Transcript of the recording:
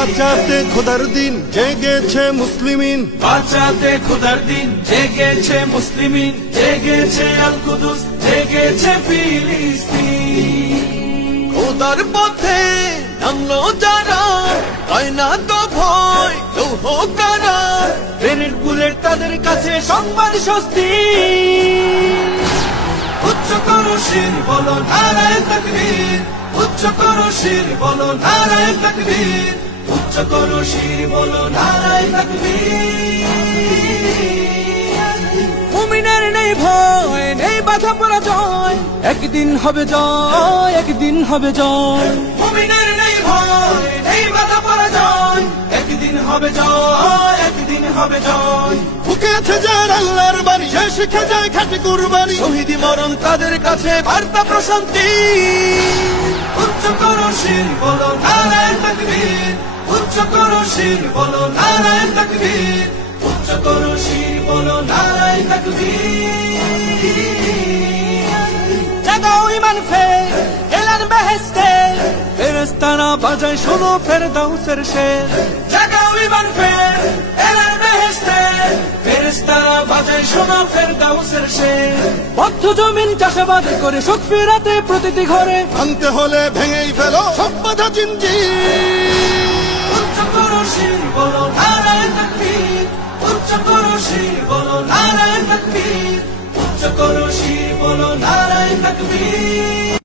বাঁচাতে খোদার দিন জেগেছে মুসলিমিন, বাঁচাতে খোদার দিন জেগেছে মুসলিমিন, জেগেছে আল কুদুস, জেগেছে ফিলিস্তিন। খোদার পথে নামলো যারা, হয় না তো ভয় লৌহ কারা, ট্রেনের বুলেট তাদের কাছে সংবাদ স্বস্তি। উচ্চ করো শির বলো নারায়ে তাকবীর, উচ্চ করো শির বলো নারায়ে তাকবীর, উচ্চ করো শির বলো নারায়ে তাকবীর। মুমিনের নেই ভয়, নেই বাধা পরাজয়, একদিন হবে জয়, একদিন হবে জয়। মুমিনের নেই ভয়, নেই বাধা পরাজয়, একদিন হবে জয়, একদিন হবে জয়। বুকে আছে যার আল্লাহর বাণী, সে শিখে যায় খাঁটি কুরবানি, শহীদি মরণ তাদের কাছে বার্তা প্রশান্তি। উচ্চ করো শির বলো নারায়ে তাকবীর, উচ্চ করো শির বলো নারায়ে তাকবীর, উচ্চ করো শির বলো নারায়ে তাকবীর। জাগাও ঈমান ফের এলান বেহেশতে, ফেরেশতারা বাজায় শোনো ফেরদাউসের শের। জাগাও ঈমান ফের এলান বেহেশতে, ফেরেশতারা বাজায় শোনো ফেরদাউসের শের। বদ্ধ জমিন চাষাবাদ করে সুখ ফিরাতে প্রতিটি ঘরে, ভাঙতে হলে ভেঙেই ফেলো সব বাধা জিনজির। উচ্চ করো শির বলো নারায়ে তাকবীর, উচ্চ করো শির বলো নারায়ে তাকবীর, উচ্চ করো শির বলো নারায়ে তাকবীর।